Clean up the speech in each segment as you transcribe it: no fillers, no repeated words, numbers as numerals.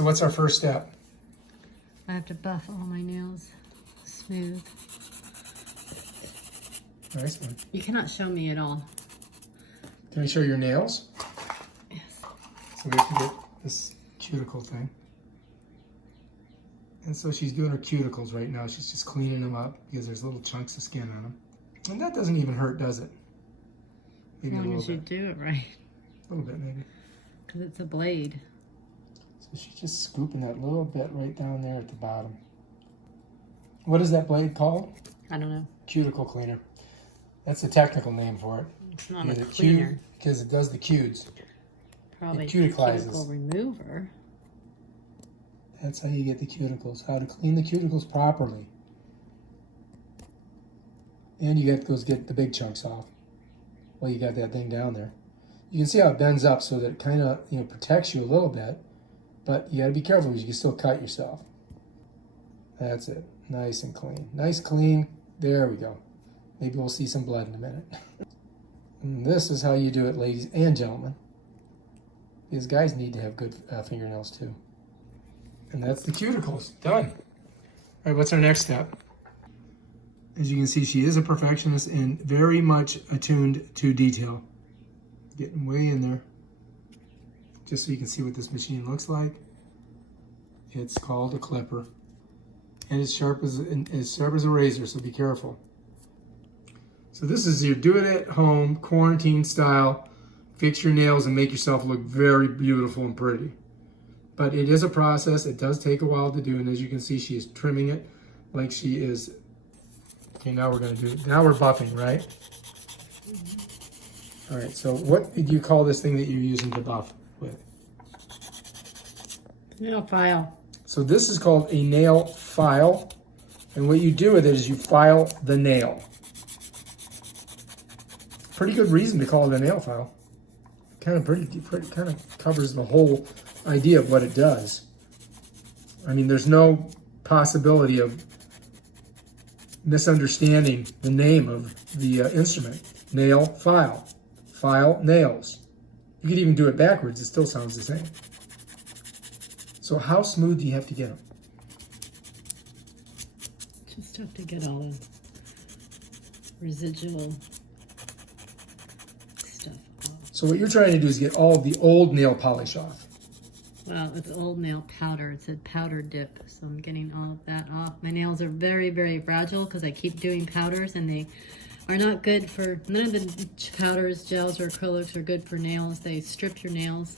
So what's our first step? I have to buff all my nails smooth. Nice one. You cannot show me at all. Can I show your nails? Yes. So we have to get this cuticle thing. And so she's doing her cuticles right now. She's just cleaning them up because there's little chunks of skin on them. And that doesn't even hurt, does it? Maybe As long a as little you bit. do it right. A little bit, maybe. Because it's a blade. So she's just scooping that little bit right down there at the bottom. What is that blade called? I don't know. Cuticle cleaner. That's the technical name for it. It's not a cleaner. Because it does the cues. Probably It cuticlizes. cuticle remover. That's how you get the cuticles. How to clean the cuticles properly. And you get the big chunks off. Well, you got that thing down there. You can see how it bends up so that it kind of protects you a little bit. But you got to be careful because you can still cut yourself. That's it. Nice and clean. Nice, clean. There we go. Maybe we'll see some blood in a minute. And this is how you do it, ladies and gentlemen. Because guys need to have good fingernails too. And that's the cuticles. Done. All right, what's our next step? As you can see, she is a perfectionist and very much attuned to detail. Getting way in there. Just so you can see what this machine looks like. It's called a clipper. And it's sharp as a razor, so be careful. So this is your do it at home, quarantine style, fix your nails and make yourself look very beautiful and pretty. But it is a process, it does take a while to do, and as you can see, she is trimming it like she is. Okay, now we're buffing, right? All right, so what did you call this thing that you're using to buff with? Nail file. So this is called a nail file, and what you do with it is you file the nail. Pretty good reason to call it a nail file. Kind of covers the whole idea of what it does. I mean, there's no possibility of misunderstanding the name of the instrument. Nail file. File nails. You could even do it backwards. It still sounds the same. So how smooth do you have to get them? Just have to get all the residual stuff off. So what you're trying to do is get all of the old nail polish off. Well, it's old nail powder. It said powder dip, so I'm getting all of that off. My nails are very, very fragile because I keep doing powders, and they are not good for, none of the powders, gels, or acrylics are good for nails. They strip your nails.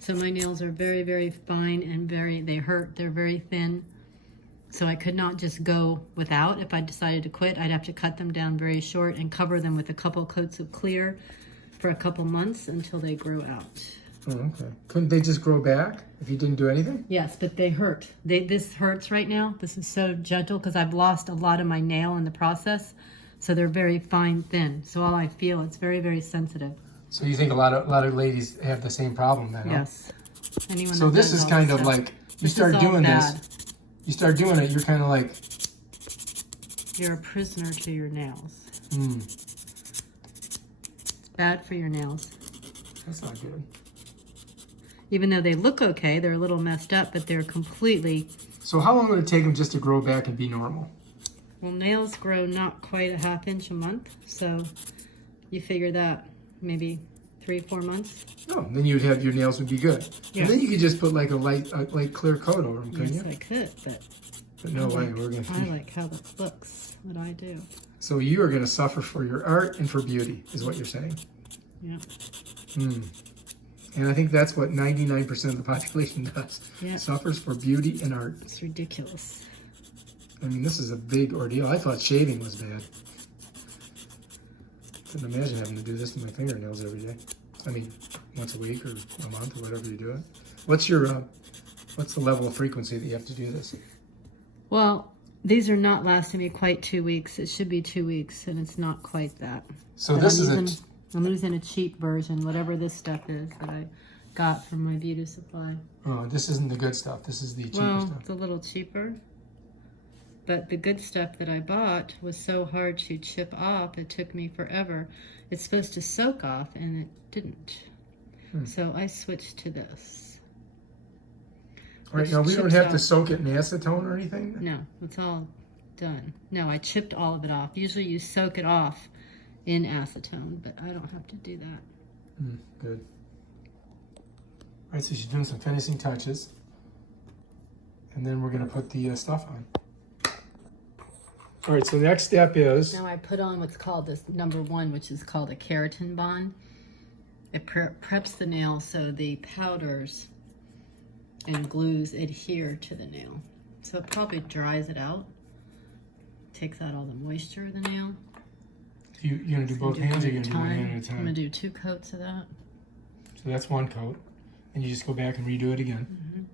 So my nails are very, very fine and they hurt. They're very thin. So I could not just go without. If I decided to quit, I'd have to cut them down very short and cover them with a couple coats of clear for a couple months until they grow out. Oh, okay. Couldn't they just grow back if you didn't do anything? Yes, but they hurt. This hurts right now. This is so gentle because I've lost a lot of my nail in the process. So they're very fine, thin. So all I feel, it's very, very sensitive. So you think a lot of ladies have the same problem then? Yes. Anyone So that this does is all kind this of stuff. like, you This start is all doing bad. this, you start doing it, you're kind of like, You're a prisoner to your nails. hmm, It's bad for your nails. that's not good. Even though they look okay, they're a little messed up, but they're completely... So how long would it take them just to grow back and be normal? Well, nails grow not quite a half inch a month, so you figure that maybe 3-4 months. No, then you'd have, your nails would be good. Yeah. And then you could just put like a light clear coat over them, couldn't Yes, you? I could, But no way, we're gonna. I like how this looks, what I do. So you are gonna suffer for your art and for beauty, is what you're saying. Yeah. Hmm. And I think that's what 99% of the population does. Yeah. Suffers for beauty and art. It's ridiculous. I mean, this is a big ordeal. I thought shaving was bad. Couldn't imagine having to do this to my fingernails every day. I mean, once a week or a month or whatever you do it. What's your, what's the level of frequency that you have to do this? Well, these are not lasting me quite 2 weeks. It should be 2 weeks, and it's not quite that. So But this I'm using a cheap version, whatever this stuff is that I got from my beauty supply. Oh, this isn't the good stuff. This is the cheaper Well, stuff. it's a little cheaper. But the good stuff that I bought was so hard to chip off, it took me forever. It's supposed to soak off, and it didn't. So I switched to this. All right, now we don't have to soak it in acetone or anything? No, it's all done. No, I chipped all of it off. Usually you soak it off in acetone, but I don't have to do that. Good. All right, so she's doing some finishing touches. And then we're going to put the stuff on. All right, so the next step is... Now I put on what's called this #1, which is called a Keratin Bond. It preps the nail so the powders and glues adhere to the nail. So it probably dries it out, takes out all the moisture of the nail. You're going to do both hands or you're going to do one hand at a time? I'm going to do 2 coats of that. So that's 1 coat. And you just go back and redo it again.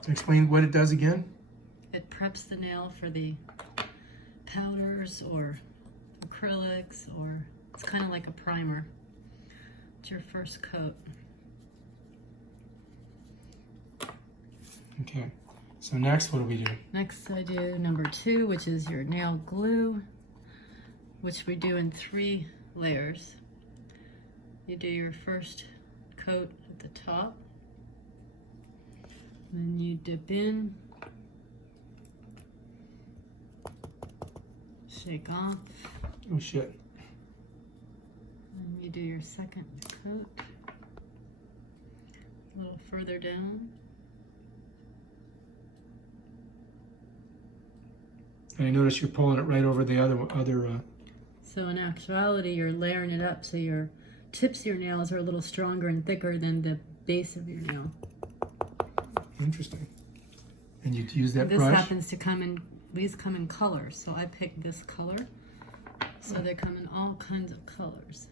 So explain what it does again. It preps the nail for the powders or acrylics, or it's kind of like a primer. It's your first coat. Okay, so next what do we do? Next I do #2, which is your nail glue, which we do in 3 layers. You do your first coat at the top, then you dip in, shake off. Oh shit. And you do your second coat a little further down. And I notice you're pulling it right over the other. So in actuality, you're layering it up so your tips of your nails are a little stronger and thicker than the base of your nail. Interesting. And you use that this brush? happens to come in, these come in colors. So I picked this color. So they come in all kinds of colors.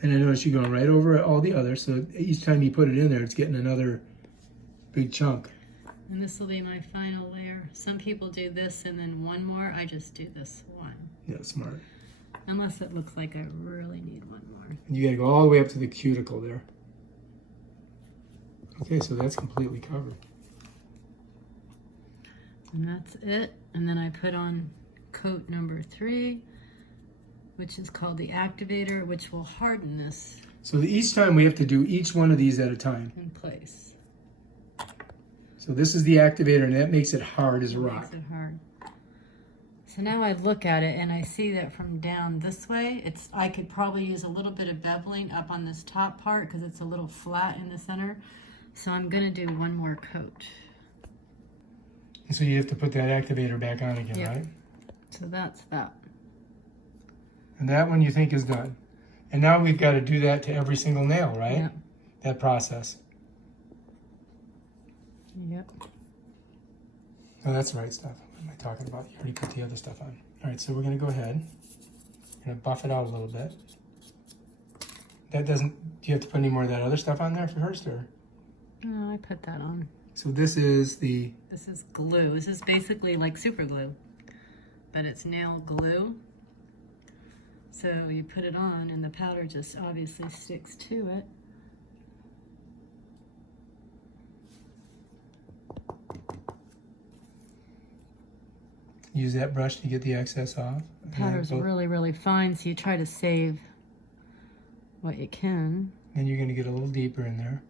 And I notice you're going right over all the others. So each time you put it in there, it's getting another big chunk. And this will be my final layer. Some people do this and then 1 more. I just do this 1. Yeah, smart. Unless it looks like I really need 1 more. And you got to go all the way up to the cuticle there. Okay, so that's completely covered. And that's it. And then I put on coat #3, which is called the activator, which will harden this So each time we have to do each one of these at a time. in place. So this is the activator, and that makes it hard as a rock. Makes it hard. So now I look at it and I see that from down this way, I could probably use a little bit of beveling up on this top part because it's a little flat in the center. So I'm going to do 1 more coat. And so you have to put that activator back on again, Yep. right? So that's that. And that one you think is done. And now we've got to do that to every single nail, right? Yep. That process. Yep. Oh, that's the right stuff. What am I talking about? You already put the other stuff on. All right, so we're going to go ahead. We're going to buff it out a little bit. That doesn't, do you have to put any more of that other stuff on there first, or? No, I put that on. So this is the... This is glue. This is basically like super glue, but it's nail glue. So you put it on and the powder just obviously sticks to it. Use that brush to get the excess off. The powder's really, really fine, so you try to save what you can. Then you're going to get a little deeper in there.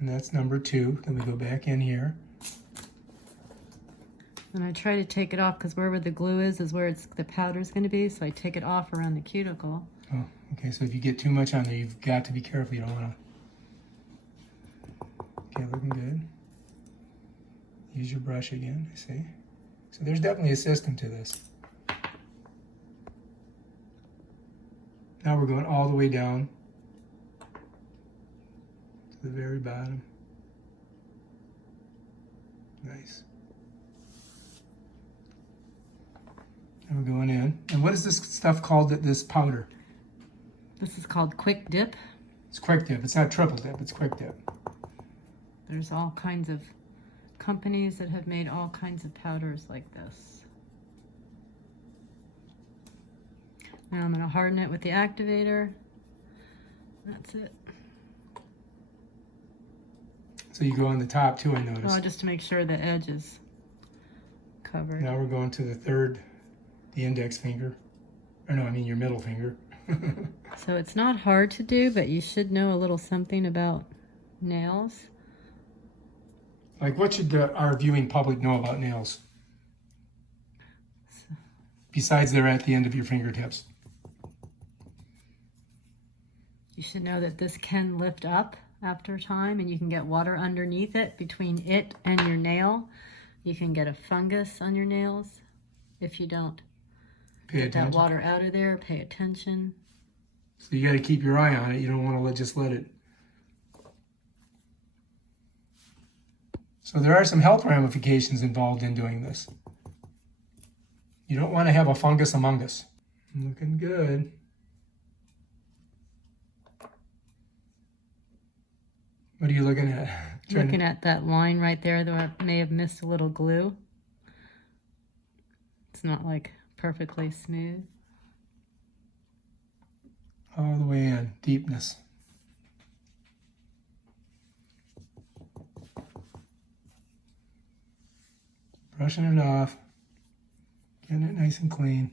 And that's #2. Then we go back in here. And I try to take it off because wherever the glue is where the powder's going to be, so I take it off around the cuticle. Oh, okay, so if you get too much on there, you've got to be careful. You don't want to... Okay, looking good. Use your brush again, I see. So there's definitely a system to this. Now we're going all the way down to the very bottom. Nice. And we're going in. And what is this stuff called, this powder? This is called quick dip. It's quick dip. It's not triple dip, it's quick dip. There's all kinds of companies that have made all kinds of powders like this. Now I'm going to harden it with the activator. That's it. So you go on the top too, I noticed. Well, just to make sure the edge is covered. Now we're going to the third, the index finger. Or no, I mean your middle finger. So it's not hard to do, but you should know a little something about nails. Like, what should our viewing public know about nails? Besides they're at the end of your fingertips. You should know that this can lift up after time, and you can get water underneath it, between it and your nail. You can get a fungus on your nails if you don't get that water out of there. Pay attention. So you got to keep your eye on it. You don't want to just let it. So there are some health ramifications involved in doing this. You don't want to have a fungus among us. Looking good. What are you looking at? Looking at that line right there, though I may have missed a little glue. It's not like perfectly smooth. All the way in, deepness. Brushing it off, getting it nice and clean.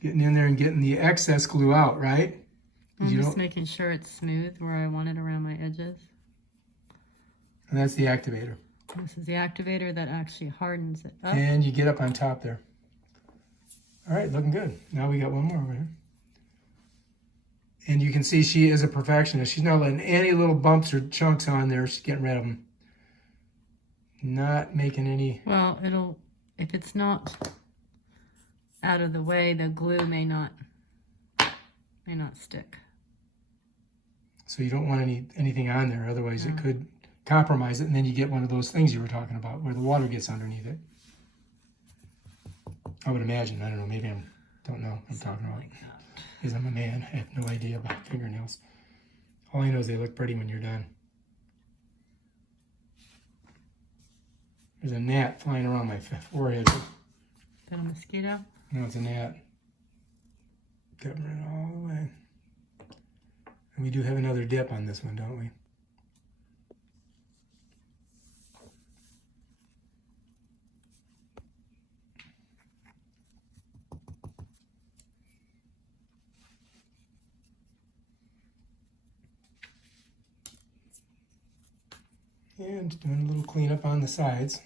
Getting in there and getting the excess glue out, right? I'm just making sure it's smooth where I want it around my edges. And that's the activator. This is the activator that actually hardens it up. And you get up on top there. All right, looking good. Now we got one more over here. And you can see she is a perfectionist. She's not letting any little bumps or chunks on there. She's getting rid of them. Not making any... Well, if it's not out of the way, the glue may not stick. So you don't want anything on there. Otherwise it could compromise it. And then you get one of those things you were talking about where the water gets underneath it. I would imagine. I don't know. Maybe don't know what I'm talking about. Because I'm a man. I have no idea about fingernails. All I know is they look pretty when you're done. There's a gnat flying around my forehead. Is that a mosquito? No, it's a gnat. Covering it all the way. And we do have another dip on this one, don't we? And doing a little cleanup on the sides.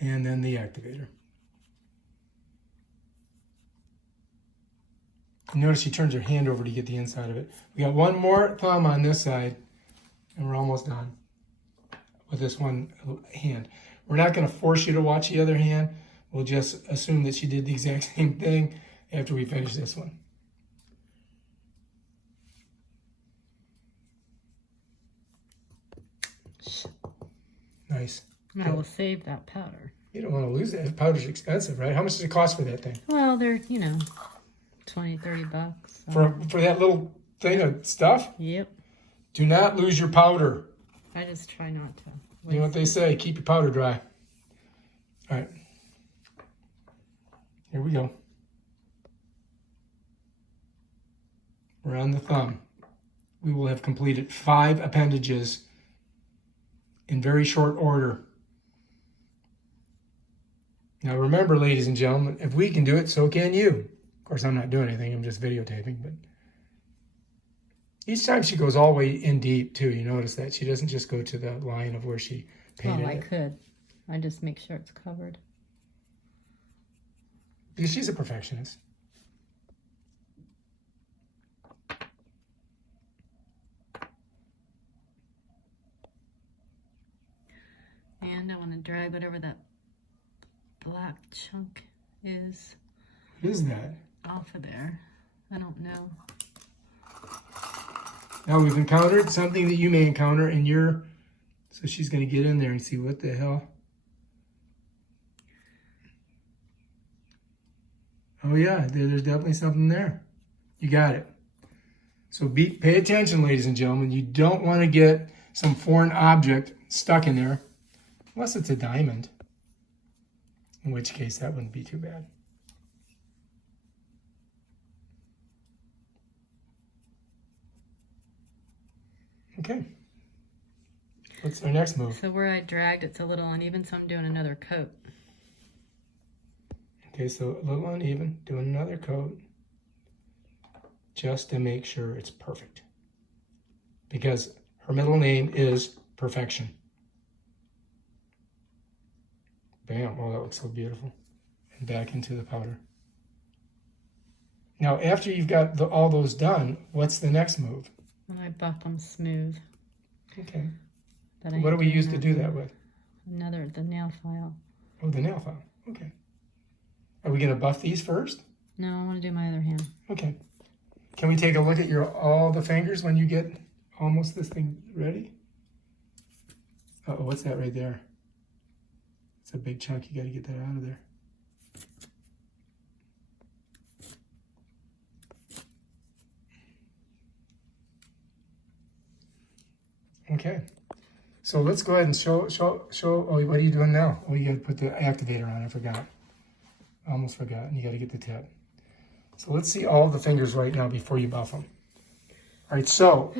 And then the activator. Notice she turns her hand over to get the inside of it. We got one more thumb on this side, and we're almost done with this one hand. We're not going to force you to watch the other hand. We'll just assume that she did the exact same thing after we finish this one. Nice. I will save that powder. You don't want to lose it. Powder's expensive, right? How much does it cost for that thing? Well, they're, $20-30. So. For that little thing of stuff? Yep. Do not lose your powder. I just try not to. You know what they say, keep your powder dry. All right. Here we go. We're on the thumb. We will have completed 5 appendages in very short order. Now remember, ladies and gentlemen, if we can do it, so can you. Of course, I'm not doing anything. I'm just videotaping. But each time she goes all the way in deep, too. You notice that? She doesn't just go to the line of where she painted Well, I it. could. I just make sure it's covered. Because she's a perfectionist. And I want to drag whatever that black chunk is. What is that? Off of there. I don't know. Now we've encountered something that you may encounter in your... So she's going to get in there and see what the hell. Oh yeah, there's definitely something there. You got it. So pay attention, ladies and gentlemen. You don't want to get some foreign object stuck in there. Unless it's a diamond. In which case that wouldn't be too bad. Okay. What's our next move? So where I dragged, it's a little uneven, so I'm doing another coat. Okay, so a little uneven, doing another coat, just to make sure it's perfect. Because her middle name is Perfection. Bam, oh, that looks so beautiful. And back into the powder. Now, after you've got all those done, what's the next move? And I buff them smooth. Okay. But So what do we use to do that with? The nail file. Oh, the nail file. Okay. Are we going to buff these first? No, I want to do my other hand. Okay. Can we take a look at all the fingers when you get almost this thing ready? Uh-oh, what's that right there? It's a big chunk. You got to get that out of there. Okay. So let's go ahead and show. Oh, what are you doing now? Oh, you got to put the activator on. I forgot. I almost forgot. And you got to get the tip. So let's see all the fingers right now before you buff them. All right. So,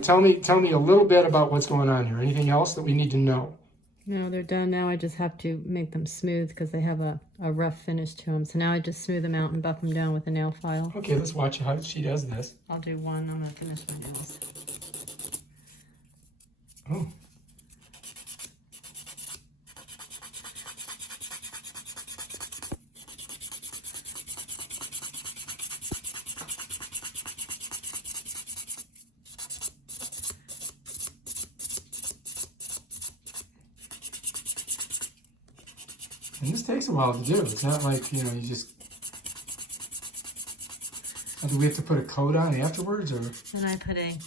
tell me a little bit about what's going on here. Anything else that we need to know? No, they're done now. I just have to make them smooth because they have a rough finish to them. So now I just smooth them out and buff them down with a nail file. Okay, let's watch how she does this. I'll do one. I'm going to finish my nails. Oh. And this takes a while to do. It's not like, you just... Do we have to put a coat on afterwards, or...? Then I put a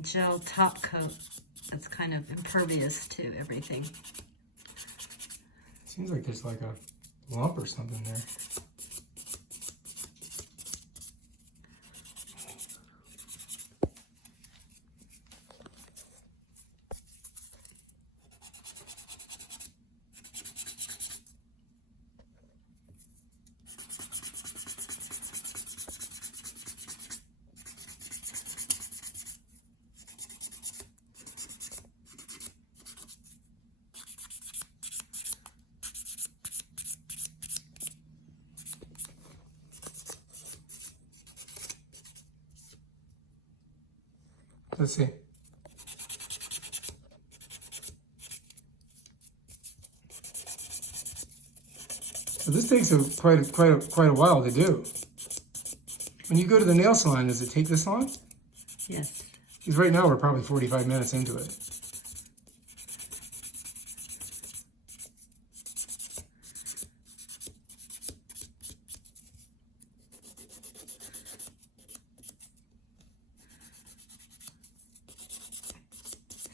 gel top coat that's kind of impervious to everything. Seems like there's like a lump or something there. Let's see. So this takes quite a while to do. When you go to the nail salon, does it take this long? Yes. Because right now we're probably 45 minutes into it.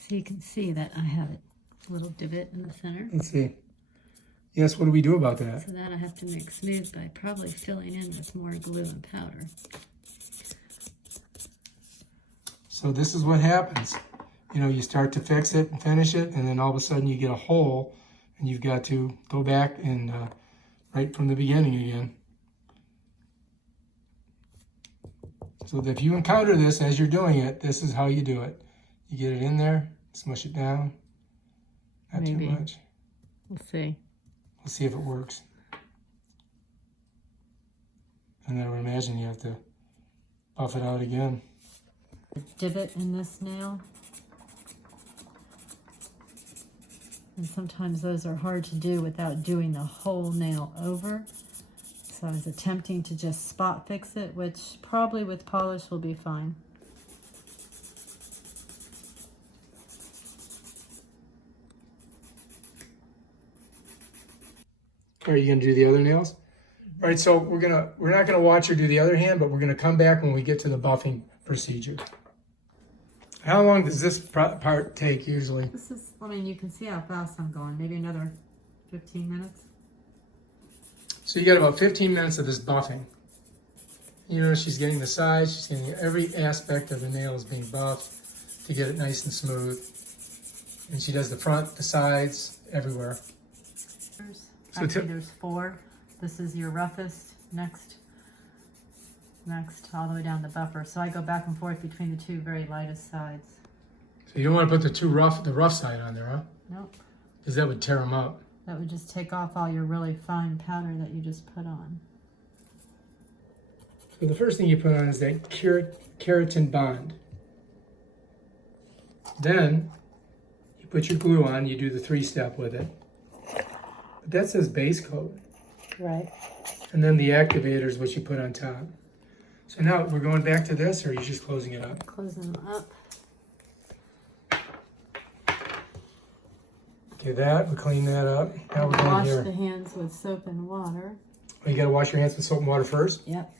So you can see that I have a little divot in the center. Let's see. Yes, what do we do about that? So that I have to make smooth by probably filling in with more glue and powder. So this is what happens. You start to fix it and finish it, and then all of a sudden you get a hole, and you've got to go back and right from the beginning again. So if you encounter this as you're doing it, this is how you do it. You get it in there, smush it down, not Maybe. too much. We'll see. We'll see if it works. And then I would imagine you have to buff it out again. Divot in this nail. And sometimes those are hard to do without doing the whole nail over. So I was attempting to just spot fix it, which probably with polish will be fine. Are you gonna do the other nails? All right, so we're not gonna watch her do the other hand, but we're gonna come back when we get to the buffing procedure. How long does this part take usually? This is, you can see how fast I'm going. Maybe another 15 minutes. So you got about 15 minutes of this buffing. She's getting the sides, she's getting every aspect of the nails being buffed to get it nice and smooth. And she does the front, the sides, everywhere. Actually, there's 4. This is your roughest. Next, all the way down the buffer. So I go back and forth between the 2 very lightest sides. So So you don't want to put the rough side on there, huh? Nope. Because that would tear them up. That would just take off all your really fine powder that you just put on. So the first thing you put on is that Keratin Bond. Then you put your glue on, you do the 3-step with it. But that says base coat. Right. And then the activator is what you put on top. So now we're going back to this, or are you just closing it up? Closing them up. Okay, that, we clean that up. Now we're going Wash here. the hands with soap and water. Oh, you gotta wash your hands with soap and water first? Yep.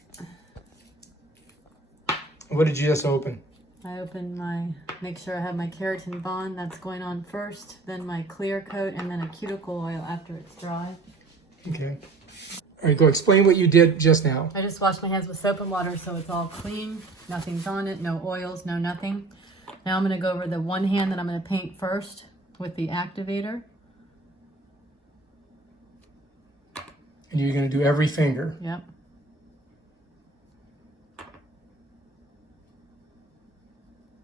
What did you just open? I open make sure I have my Keratin Bond, that's going on first, then my clear coat, and then a cuticle oil after it's dry. Okay. All right, go explain what you did just now. I just washed my hands with soap and water so it's all clean. Nothing's on it, no oils, no nothing. Now I'm gonna go over the one hand that I'm gonna paint first with the activator. And you're gonna do every finger. Yep.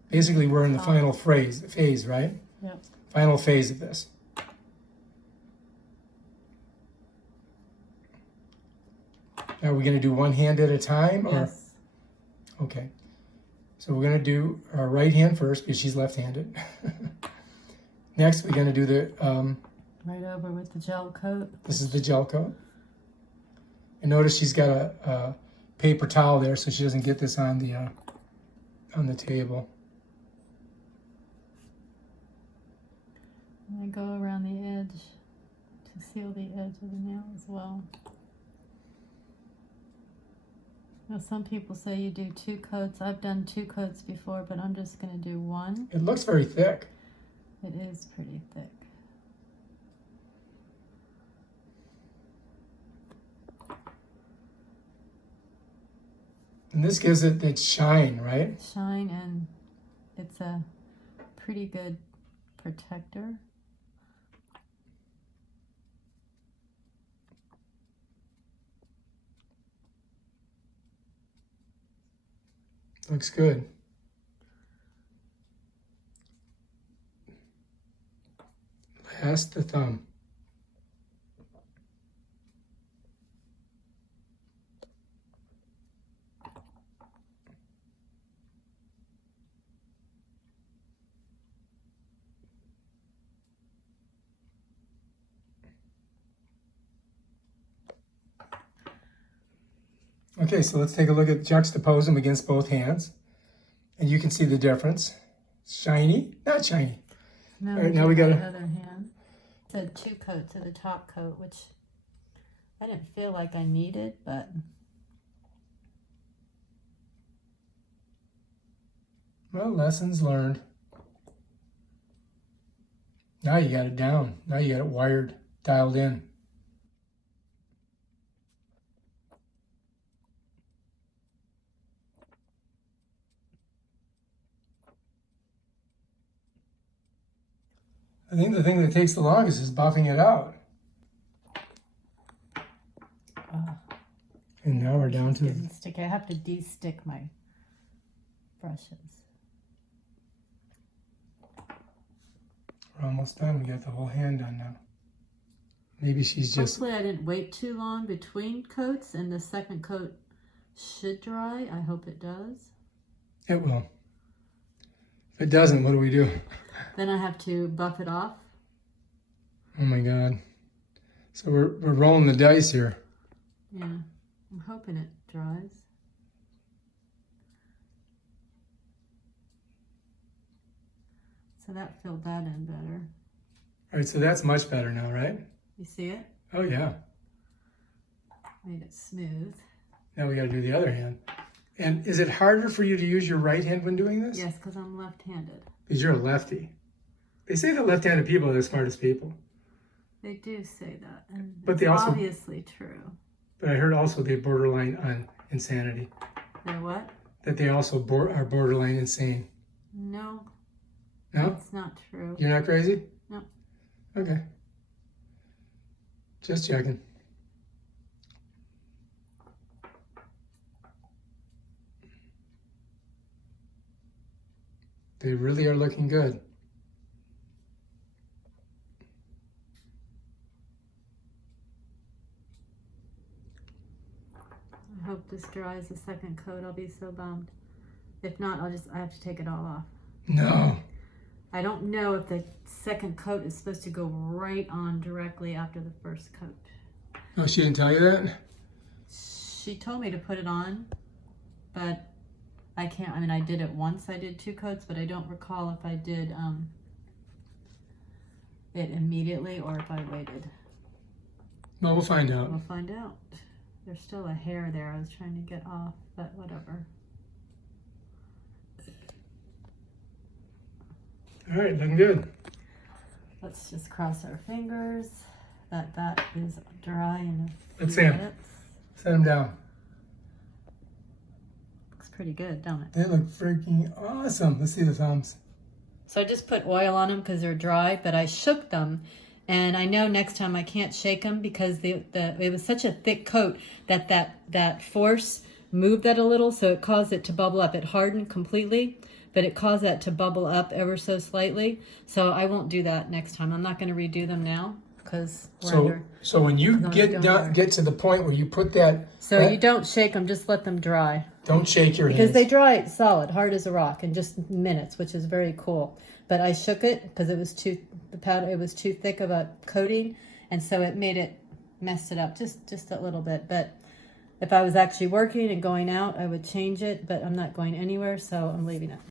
Basically, we're in the final phase, right? Yep. Final phase of this. Now we're going to do one hand at a time? Or? Yes. Okay. So we're going to do our right hand first because she's left-handed. Next, we're going to do the... right over with the gel coat. This is the gel coat. And notice she's got a paper towel there so she doesn't get this on the table. And I go around the edge to seal the edge of the nail as well. Now some people say you do 2 coats. I've done 2 coats before, but I'm just going to do 1. It looks very thick. It is pretty thick. And this gives it that shine, right? Shine, and it's a pretty good protector. Looks good. Last, the thumb. Okay, so let's take a look at juxtapose them against both hands. And you can see the difference. Shiny, not shiny. Now, all right, now we got the to... other hand. It said 2 coats of the top coat, which I didn't feel like I needed, but... Well, lessons learned. Now you got it down. Now you got it wired, dialed in. I think the thing that takes the longest is buffing it out. And now we're down to... Getting sticky. I have to de-stick my brushes. We're almost done. We got the whole hand done now. Maybe she's just... Hopefully I didn't wait too long between coats and the second coat should dry. I hope it does. It will. If it doesn't, what do we do? Then I have to buff it off. Oh my God. So we're rolling the dice here. Yeah, I'm hoping it dries. So that filled that in better. All right, so that's much better now, right? You see it? Oh yeah. Made it smooth. Now we got to do the other hand. And is it harder for you to use your right hand when doing this? Yes, because I'm left-handed. Because you're a lefty. They say that left-handed people are the smartest people. They do say that, and But it's they also... obviously true. But I heard also they borderline on insanity. They're what? That they also are borderline insane. No. No? That's not true. You're not crazy? No. Okay. Just checking. They really are looking good. I hope this dries the second coat. I'll be so bummed. If not, I have to take it all off. No. I don't know if the second coat is supposed to go right on directly after the first coat. Oh, she didn't tell you that? She told me to put it on, but I can't. I mean, I did it once. I did 2 coats, but I don't recall if I did it immediately or if I waited. Well, we'll find out. We'll find out. There's still a hair there I was trying to get off, but whatever. All right, looking good. Let's just cross our fingers that that is dry in a Let's few see 'em. minutes. Set them down. Looks pretty good, don't it? They look freaking awesome. Let's see the thumbs. So I just put oil on them because they're dry, but I shook them. And I know next time I can't shake them because it was such a thick coat that force moved that a little, so it caused it to bubble up. It hardened completely, but it caused that to bubble up ever so slightly. So I won't do that next time. I'm not going to redo them now because we're under. So when you get to the point where you put that, So you don't shake them, just let them dry. don't shake your Because hands. they dry solid, hard as a rock in just minutes, which is very cool. But I shook it because it was too thick of a coating, and so it messed it up just a little bit. But if I was actually working and going out, I would change it, but I'm not going anywhere, so I'm leaving it.